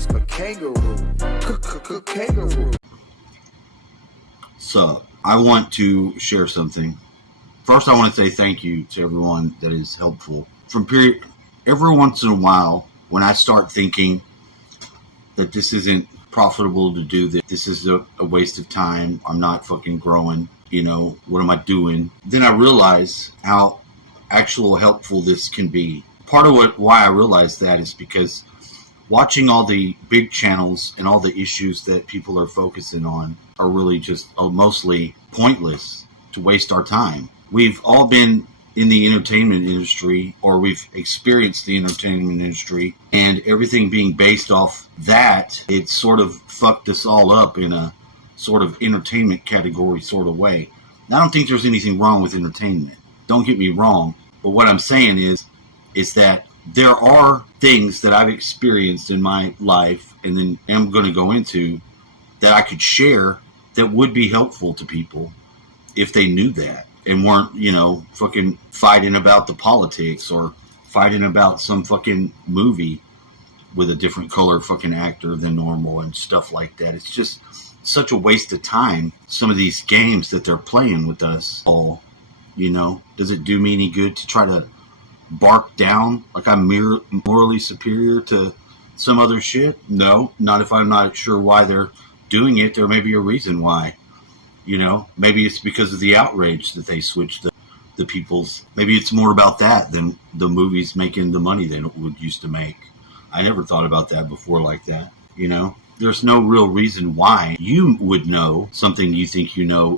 is for kangaroo. Kangaroo. So, I want to share something. First, I want to say thank you to everyone that is helpful. Every once in a while, when I start thinking that this isn't profitable to do this is a waste of time, I'm not fucking growing, what am I doing? Then I realize how actual helpful this can be. Part of why I realize that is because watching all the big channels and all the issues that people are focusing on are really just mostly pointless, to waste our time. We've all been in the entertainment industry, or we've experienced the entertainment industry, and everything being based off that, it sort of fucked us all up in a sort of entertainment category sort of way. Now, I don't think there's anything wrong with entertainment. Don't get me wrong. But what I'm saying is that there are things that I've experienced in my life, and then am going to go into, that I could share that would be helpful to people if they knew that and weren't, fucking fighting about the politics or fighting about some fucking movie with a different color fucking actor than normal and stuff like that. It's just such a waste of time, some of these games that they're playing with us all. Does it do me any good to try to bark down like I'm morally superior to some other shit? No, not if I'm not sure why they're doing it. There may be a reason why. Maybe it's because of the outrage that they switched the people's. Maybe it's more about that than the movies making the money they would used to make. I never thought about that before like that. There's no real reason why you would know something you think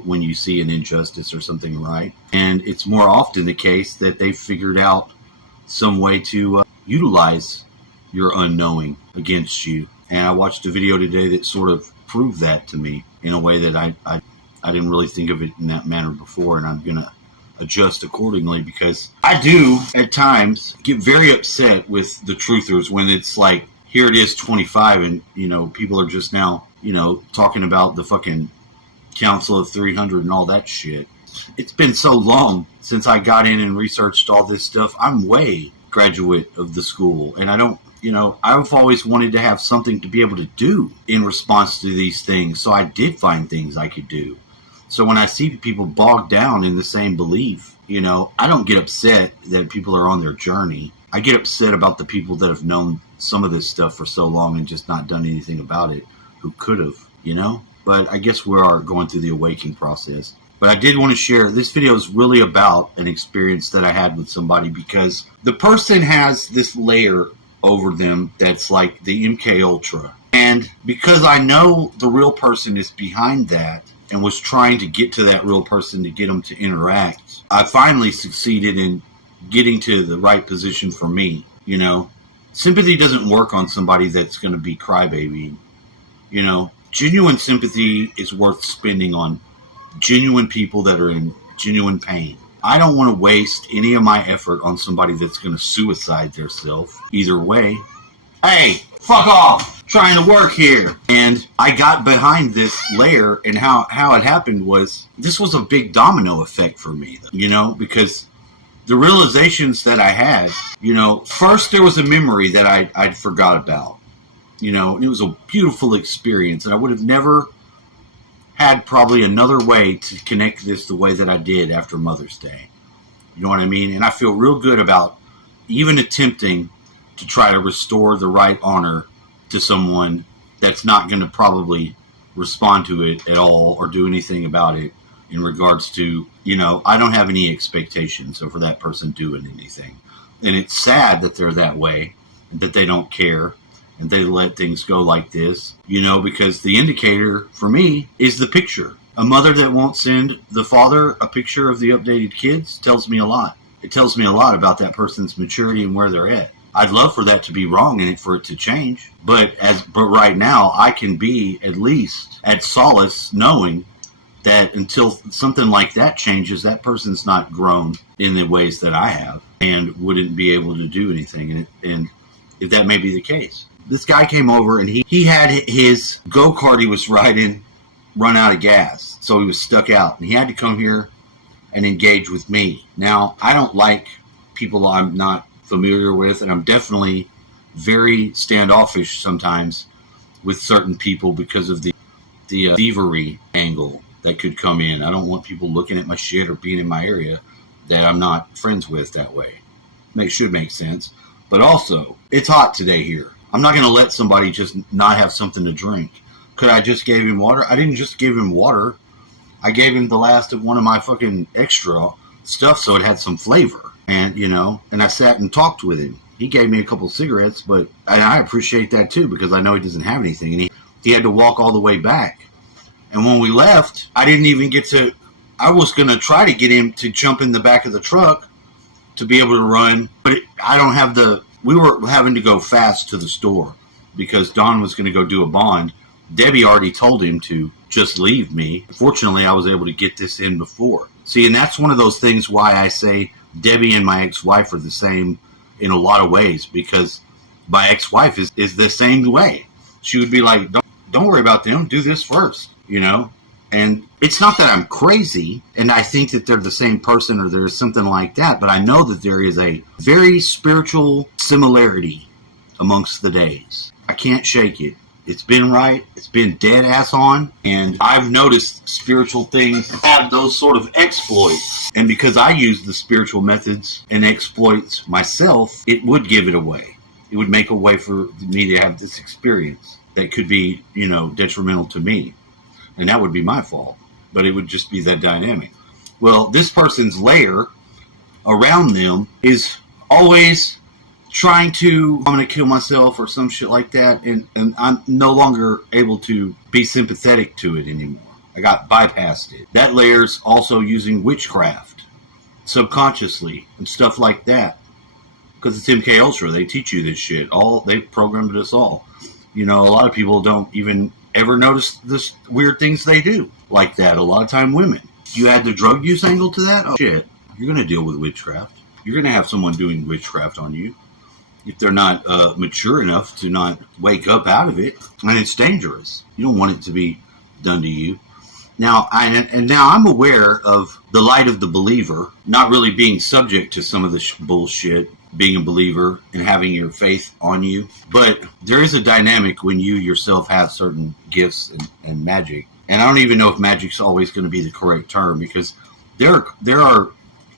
when you see an injustice or something, right? And it's more often the case that they've figured out some way to utilize your unknowing against you. And I watched a video today that sort of proved that to me in a way that I didn't really think of it in that manner before, and I'm going to adjust accordingly, because I do at times get very upset with the truthers when it's like, here it is 25 and, people are just now, talking about the fucking Council of 300 and all that shit. It's been so long since I got in and researched all this stuff. I'm way graduate of the school, and I don't, I've always wanted to have something to be able to do in response to these things. So I did find things I could do. So when I see people bogged down in the same belief, I don't get upset that people are on their journey. I get upset about the people that have known some of this stuff for so long and just not done anything about it, who could have, But I guess we are going through the awakening process. But I did want to share, this video is really about an experience that I had with somebody, because the person has this layer over them that's like the MK Ultra. And because I know the real person is behind that and was trying to get to that real person to get them to interact, I finally succeeded in getting to the right position for me. Sympathy doesn't work on somebody that's going to be crybaby. Genuine sympathy is worth spending on genuine people that are in genuine pain. I don't want to waste any of my effort on somebody that's going to suicide themselves. Either way, hey, fuck off, trying to work here. And I got behind this layer, and how it happened was, this was a big domino effect for me, because the realizations that I had, first there was a memory that I'd forgot about, and it was a beautiful experience, and I would have never had probably another way to connect this the way that I did after Mother's Day. You know what I mean? And I feel real good about even attempting to try to restore the right honor to someone that's not going to probably respond to it at all or do anything about it in regards to, I don't have any expectations over that person doing anything. And it's sad that they're that way, that they don't care, and they let things go like this, because the indicator for me is the picture. A mother that won't send the father a picture of the updated kids tells me a lot. It tells me a lot about that person's maturity and where they're at. I'd love for that to be wrong and for it to change. But right now, I can be at least at solace knowing that until something like that changes, that person's not grown in the ways that I have and wouldn't be able to do anything. And if that may be the case. This guy came over and he had his go-kart he was riding run out of gas. So he was stuck out. And he had to come here and engage with me. Now, I don't like people I'm not familiar with, and I'm definitely very standoffish sometimes with certain people because of the thievery angle that could come in. I don't want people looking at my shit or being in my area that I'm not friends with that way. Should make sense. But also, it's hot today here. I'm not going to let somebody just not have something to drink. Could I just gave him water? I didn't just give him water. I gave him the last of one of my fucking extra stuff so it had some flavor. And, and I sat and talked with him. He gave me a couple of cigarettes, but I appreciate that too because I know he doesn't have anything. And he had to walk all the way back. And when we left, I didn't even get to... I was going to try to get him to jump in the back of the truck to be able to run, but I don't have we were having to go fast to the store because Don was going to go do a bond. Debbie already told him to just leave me. Fortunately, I was able to get this in before. See, and that's one of those things why I say Debbie and my ex-wife are the same in a lot of ways, because my ex-wife is the same way. She would be like, don't worry about them, do this first, And it's not that I'm crazy and I think that they're the same person or there's something like that, but I know that there is a very spiritual similarity amongst the days. I can't shake it. It's been right. It's been dead ass on. And I've noticed spiritual things have those sort of exploits. And because I use the spiritual methods and exploits myself, it would give it away. It would make a way for me to have this experience that could be, detrimental to me. And that would be my fault. But it would just be that dynamic. Well, this person's layer around them is always trying to, I'm going to kill myself or some shit like that. And I'm no longer able to be sympathetic to it anymore. I got bypassed it. That layer's also using witchcraft subconsciously and stuff like that. Because it's MK Ultra. They teach you this shit. They programmed us all. A lot of people don't even ever notice this weird things they do like that. A lot of time women. You add the drug use angle to that? Oh, shit. You're going to deal with witchcraft. You're going to have someone doing witchcraft on you if they're not mature enough to not wake up out of it. And it's dangerous. You don't want it to be done to you. Now I'm aware of the light of the believer not really being subject to some of the bullshit, being a believer and having your faith on you. But there is a dynamic when you yourself have certain gifts and magic. And I don't even know if magic's always going to be the correct term, because there are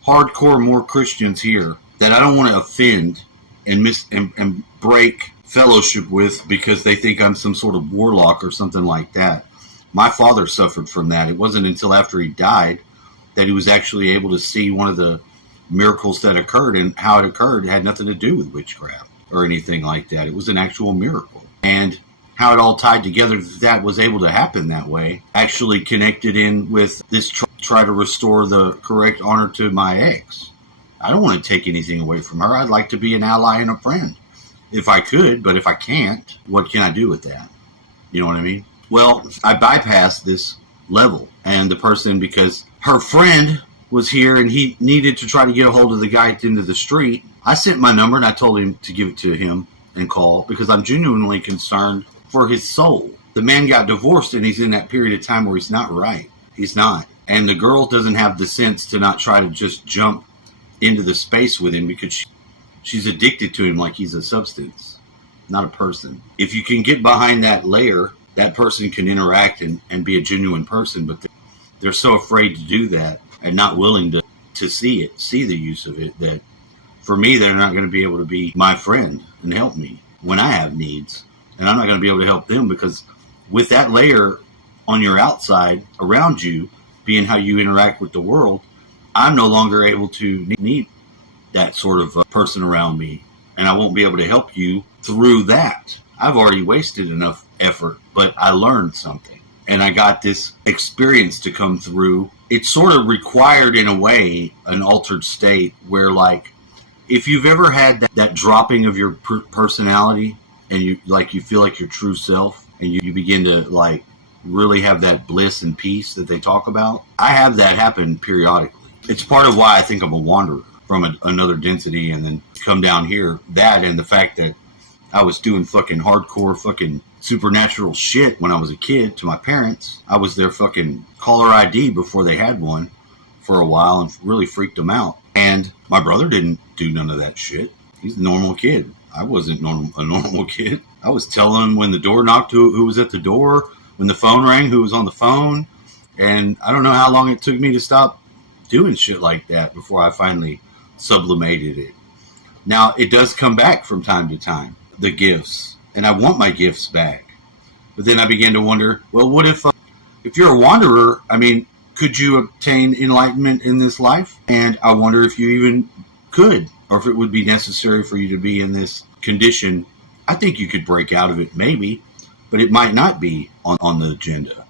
hardcore more Christians here that I don't want to offend and break fellowship with because they think I'm some sort of warlock or something like that. My father suffered from that. It wasn't until after he died that he was actually able to see one of the miracles that occurred, and how it occurred had nothing to do with witchcraft or anything like that. It was an actual miracle. And how it all tied together that was able to happen that way actually connected in with this try to restore the correct honor to my ex. I don't want to take anything away from her. I'd like to be an ally and a friend if I could, but if I can't, what can I do with that? You know what I mean? Well, I bypassed this level, and the person, because her friend was here and he needed to try to get a hold of the guy at the end of the street, I sent my number and I told him to give it to him and call, because I'm genuinely concerned for his soul. The man got divorced and he's in that period of time where he's not right. He's not. And the girl doesn't have the sense to not try to just jump into the space with him, because she's addicted to him like he's a substance, not a person. If you can get behind that layer, that person can interact and be a genuine person, but they're so afraid to do that and not willing to see the use of it, that for me, they're not going to be able to be my friend and help me when I have needs. And I'm not going to be able to help them, because with that layer on your outside around you, being how you interact with the world, I'm no longer able to need that sort of person around me. And I won't be able to help you through that. I've already wasted enough effort, but I learned something. And I got this experience to come through. It sort of required, in a way, an altered state where, like, if you've ever had that dropping of your personality and you feel like your true self, and you begin to, like, really have that bliss and peace that they talk about, I have that happen periodically. It's part of why I think I'm a wanderer from another density and then come down here. That and the fact that I was doing fucking hardcore fucking supernatural shit when I was a kid to my parents. I was their fucking caller ID before they had one for a while and really freaked them out. And my brother didn't do none of that shit. He's a normal kid. I wasn't a normal kid. I was telling him when the door knocked who was at the door, when the phone rang, who was on the phone. And I don't know how long it took me to stop doing shit like that before I finally sublimated it. Now, it does come back from time to time, the gifts. And I want my gifts back. But then I began to wonder, well, what if you're a wanderer, I mean, could you obtain enlightenment in this life? And I wonder if you even could, or if it would be necessary for you to be in this condition. I think you could break out of it, maybe, but it might not be on the agenda.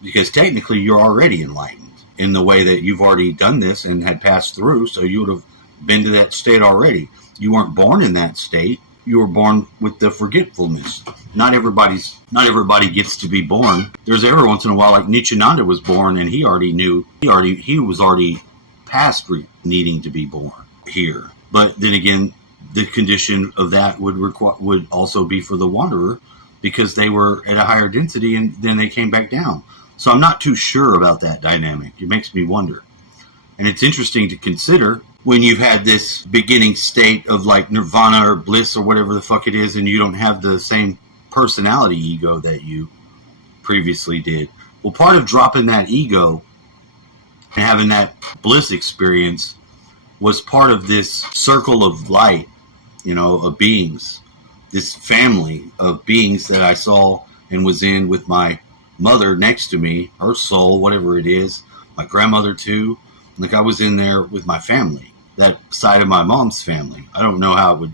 Because technically you're already enlightened in the way that you've already done this and had passed through, so you would have been to that state already. You weren't born in that state. You were born with the forgetfulness. Not everybody gets to be born. There's every once in a while, like Nityananda was born and he was already past needing to be born here. But then again, the condition of that would also be for the wanderer, because they were at a higher density and then they came back down. So I'm not too sure about that dynamic. It makes me wonder. And it's interesting to consider when you've had this beginning state of like nirvana or bliss or whatever the fuck it is, and you don't have the same personality ego that you previously did. Well, part of dropping that ego and having that bliss experience was part of this circle of light, of beings, this family of beings that I saw and was in with my mother next to me, her soul, whatever it is, my grandmother too. Like I was in there with my family, that side of my mom's family. I don't know how it would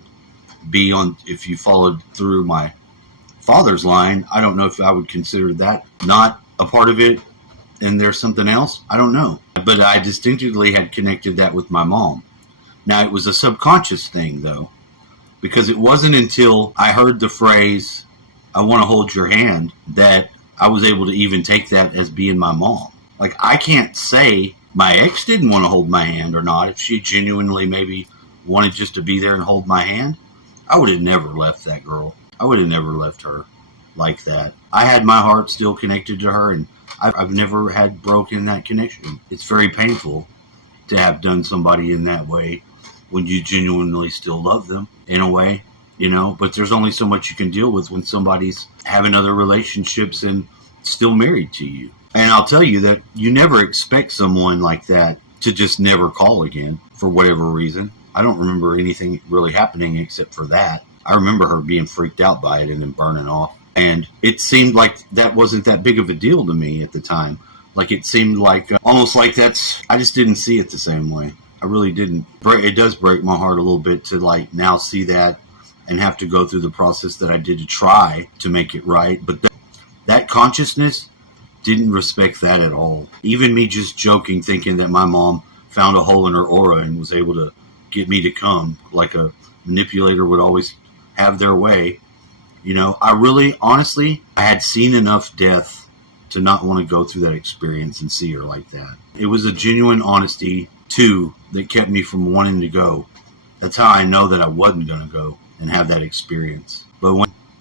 be if you followed through my father's line. I don't know if I would consider that not a part of it and there's something else. I don't know. But I distinctly had connected that with my mom. Now, it was a subconscious thing, though, because it wasn't until I heard the phrase, "I want to hold your hand," that I was able to even take that as being my mom. Like, I can't say my ex didn't want to hold my hand or not. If she genuinely maybe wanted just to be there and hold my hand, I would have never left that girl. I would have never left her like that. I had my heart still connected to her, and I've never had broken that connection. It's very painful to have done somebody in that way when you genuinely still love them in a way, but there's only so much you can deal with when somebody's having other relationships and still married to you. And I'll tell you that you never expect someone like that to just never call again for whatever reason. I don't remember anything really happening except for that. I remember her being freaked out by it and then burning off. And it seemed like that wasn't that big of a deal to me at the time. Like it seemed like almost like I just didn't see it the same way. I really didn't. It does break my heart a little bit to like now see that and have to go through the process that I did to try to make it right. But that consciousness didn't respect that at all. Even me just joking, thinking that my mom found a hole in her aura and was able to get me to come like a manipulator would always have their way. I really, honestly, I had seen enough death to not want to go through that experience and see her like that. It was a genuine honesty, too, that kept me from wanting to go. That's how I know that I wasn't going to go and have that experience. But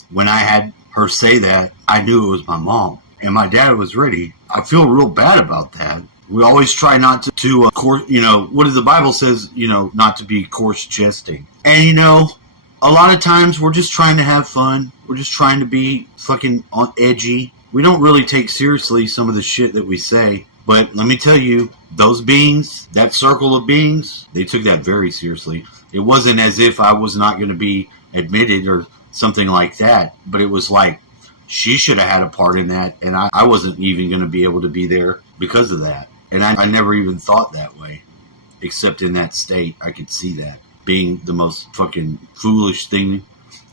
when I had her say that, I knew it was my mom. And my dad was ready. I feel real bad about that. We always try not to what does the Bible says, not to be coarse jesting. And, a lot of times we're just trying to have fun. We're just trying to be fucking edgy. We don't really take seriously some of the shit that we say. But let me tell you, those beings, that circle of beings, they took that very seriously. It wasn't as if I was not going to be admitted or something like that. But it was like, she should have had a part in that, and I wasn't even going to be able to be there because of that. And I never even thought that way, except in that state, I could see that being the most fucking foolish thing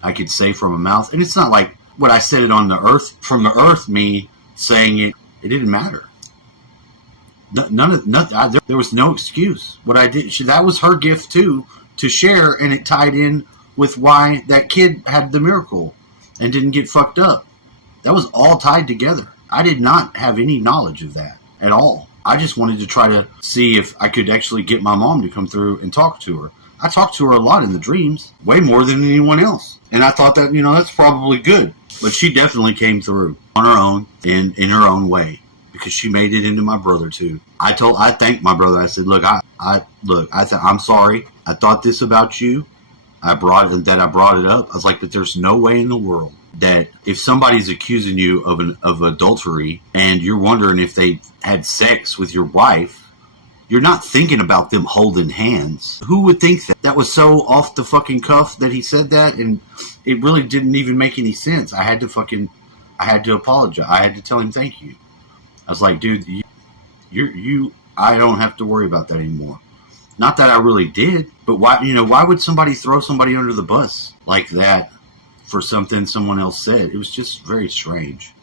I could say from a mouth. And it's not like what I said it on the earth, from the earth, me saying it didn't matter. There was no excuse. What I did, that was her gift too, to share, and it tied in with why that kid had the miracle and didn't get fucked up. That was all tied together. I did not have any knowledge of that at all. I just wanted to try to see if I could actually get my mom to come through and talk to her. I talked to her a lot in the dreams, way more than anyone else. And I thought that, that's probably good. But she definitely came through on her own and in her own way, because she made it into my brother too. I thanked my brother. I said, look, I'm sorry. I thought this about you, I brought it up. I was like, but there's no way in the world that if somebody's accusing you of adultery and you're wondering if they had sex with your wife, you're not thinking about them holding hands. Who would think that? That was so off the fucking cuff that he said that, and it really didn't even make any sense. I had to apologize. I had to tell him thank you. I was like, dude, I don't have to worry about that anymore. Not that I really did, but why would somebody throw somebody under the bus like that for something someone else said? It was just very strange,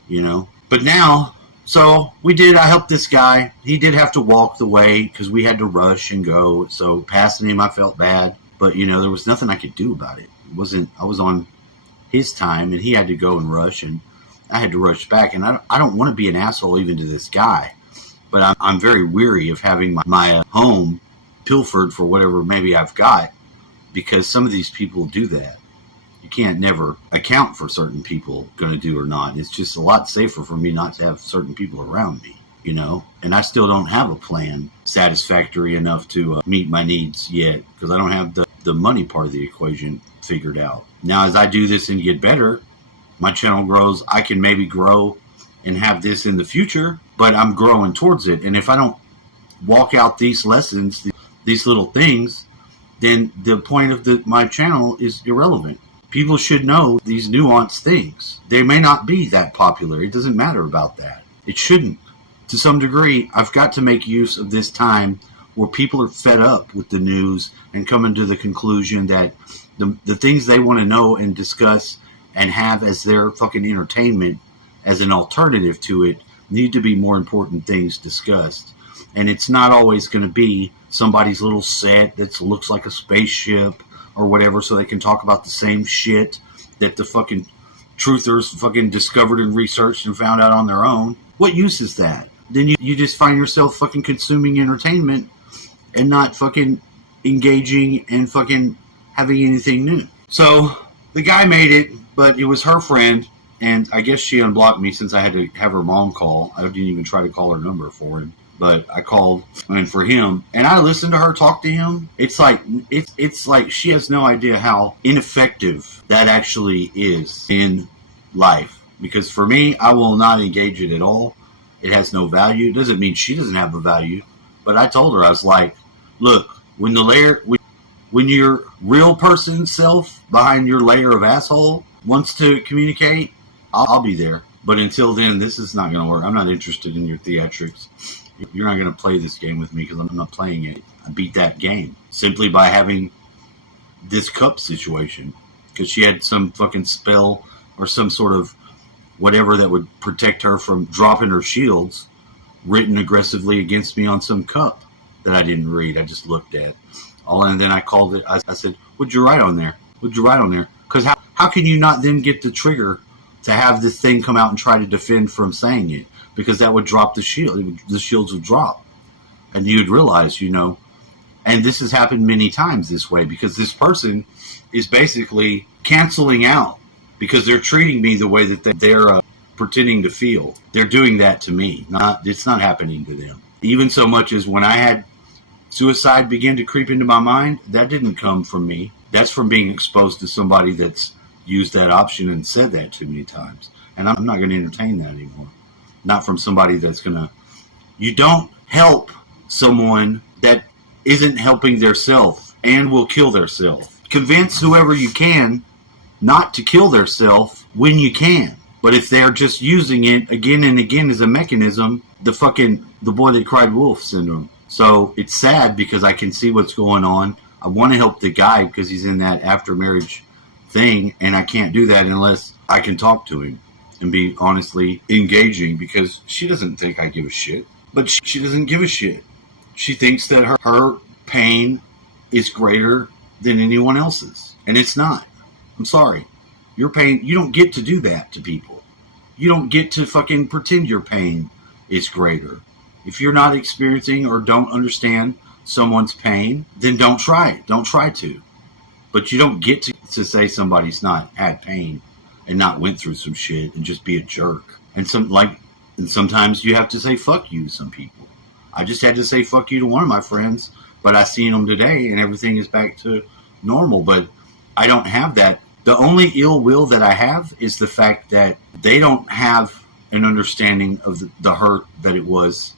But now, so we did. I helped this guy. He did have to walk the way because we had to rush and go. So passing him, I felt bad, but there was nothing I could do about it. I was on his time, and he had to go and rush, and I had to rush back. And I don't want to be an asshole even to this guy, but I'm very weary of having my home pilfered for whatever maybe I've got, because some of these people do that. You can't never account for certain people going to do or not. It's just a lot safer for me not to have certain people around me, and I still don't have a plan satisfactory enough to meet my needs yet, because I don't have the money part of the equation figured out. Now, as I do this and get better, my channel grows. I can maybe grow and have this in the future, but I'm growing towards it. And if I don't walk out these lessons, these little things, then the point of my channel is irrelevant. People should know these nuanced things. They may not be that popular. It doesn't matter about that. It shouldn't. To some degree, I've got to make use of this time where people are fed up with the news and coming to the conclusion that the things they want to know and discuss and have as their fucking entertainment as an alternative to it need to be more important things discussed. And it's not always going to be somebody's little set that looks like a spaceship or whatever, so they can talk about the same shit that the fucking truthers fucking discovered and researched and found out on their own. What use is that? Then you just find yourself fucking consuming entertainment and not fucking engaging and fucking having anything new. So the guy made it, but it was her friend, and I guess she unblocked me since I had to have her mom call. I didn't even try to call her number for him. But I called for him, and I listened to her talk to him. It's like she has no idea how ineffective that actually is in life. Because for me, I will not engage it at all. It has no value. It doesn't mean she doesn't have a value. But I told her, I was like, look, when your real person self behind your layer of asshole wants to communicate, I'll be there. But until then, this is not going to work. I'm not interested in your theatrics. You're not going to play this game with me because I'm not playing it. I beat that game simply by having this cup situation, because she had some fucking spell or some sort of whatever that would protect her from dropping her shields written aggressively against me on some cup that I didn't read. I just looked at. And then I called it. I said, what'd you write on there? What'd you write on there? Because how can you not then get the trigger to have this thing come out and try to defend from saying it? Because that would drop the shield. The shields would drop. And you'd realize, and this has happened many times this way, because this person is basically canceling out because they're treating me the way that they're pretending to feel. They're doing that to me. It's not happening to them. Even so much as when I had suicide begin to creep into my mind, that didn't come from me. That's from being exposed to somebody that's used that option and said that too many times. And I'm not going to entertain that anymore. Not from somebody that's going to... You don't help someone that isn't helping theirself and will kill theirself. Convince whoever you can not to kill theirself when you can. But if they're just using it again and again as a mechanism, the boy that cried wolf syndrome. So it's sad because I can see what's going on. I want to help the guy because he's in that after marriage thing, and I can't do that unless I can talk to him and be honestly engaging, because she doesn't think I give a shit. But she doesn't give a shit. She thinks that her pain is greater than anyone else's. And it's not. I'm sorry. Your pain, you don't get to do that to people. You don't get to fucking pretend your pain is greater. If you're not experiencing or don't understand someone's pain, then don't try it. Don't try to. But you don't get to say somebody's not had pain and not went through some shit and just be a jerk. And sometimes you have to say fuck you to some people. I just had to say fuck you to one of my friends, but I seen him today and everything is back to normal. But I don't have that. The only ill will that I have is the fact that they don't have an understanding of the hurt that it was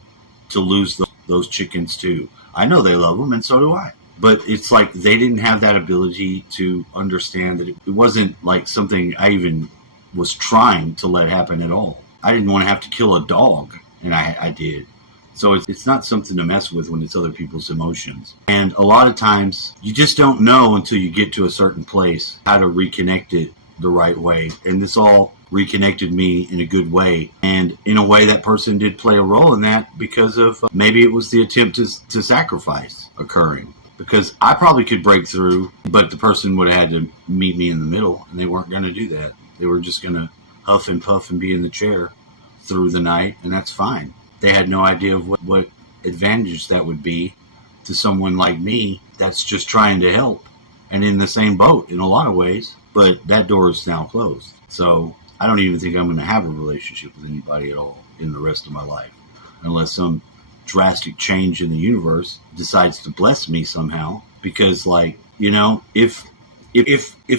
to lose those chickens too. I know they love them, and so do I. But it's like they didn't have that ability to understand that it wasn't like something I even was trying to let happen at all. I didn't want to have to kill a dog, and I did. So it's not something to mess with when it's other people's emotions. And a lot of times, you just don't know until you get to a certain place how to reconnect it the right way. And this all reconnected me in a good way. And in a way, that person did play a role in that because of maybe it was the attempt to sacrifice occurring. Because I probably could break through, but the person would have had to meet me in the middle, and they weren't going to do that. They were just going to huff and puff and be in the chair through the night, and that's fine. They had no idea of what advantage that would be to someone like me that's just trying to help and in the same boat in a lot of ways, but that door is now closed. So I don't even think I'm going to have a relationship with anybody at all in the rest of my life unless some drastic change in the universe decides to bless me somehow. Because, like, you know, if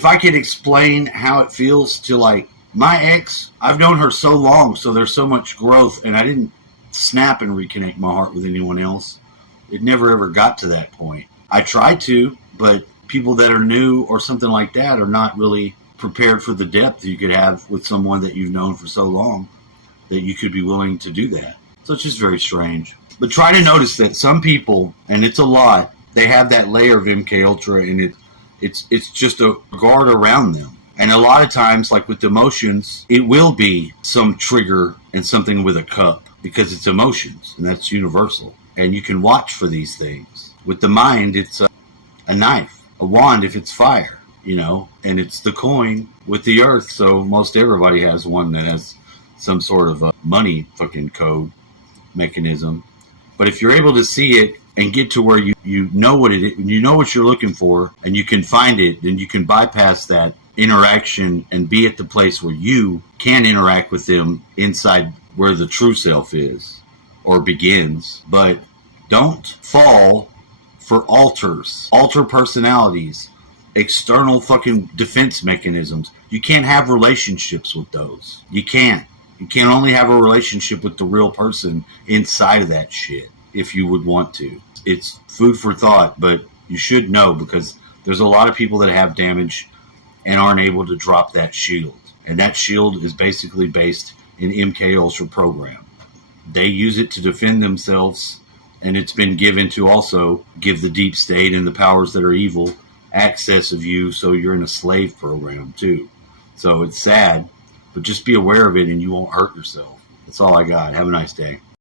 I could explain how it feels to, like, my ex, I've known her so long, so there's so much growth, and I didn't snap and reconnect my heart with anyone else. It never ever got to that point. I tried to, but people that are new or something like that are not really prepared for the depth you could have with someone that you've known for so long that you could be willing to do that. So it's just very strange. But try to notice that some people, and it's a lot, they have that layer of MK Ultra, and it's just a guard around them. And a lot of times, like with emotions, it will be some trigger and something with a cup because it's emotions, and that's universal. And you can watch for these things. With the mind, it's a knife, a wand if it's fire, you know, and it's the coin with the earth. So most everybody has one that has some sort of a money fucking code mechanism. But if you're able to see it and get to where you know what it is, you know what you're looking for, and you can find it, then you can bypass that interaction and be at the place where you can interact with them inside where the true self is or begins. But don't fall for alter personalities, external fucking defense mechanisms. You can't have relationships with those. You can't. You can only have a relationship with the real person inside of that shit if you would want to. It's food for thought, but you should know because there's a lot of people that have damage and aren't able to drop that shield. And that shield is basically based in MK Ultra program. They use it to defend themselves, and it's been given to also give the deep state and the powers that are evil access of you, so you're in a slave program too. So it's sad. But just be aware of it and you won't hurt yourself. That's all I got. Have a nice day.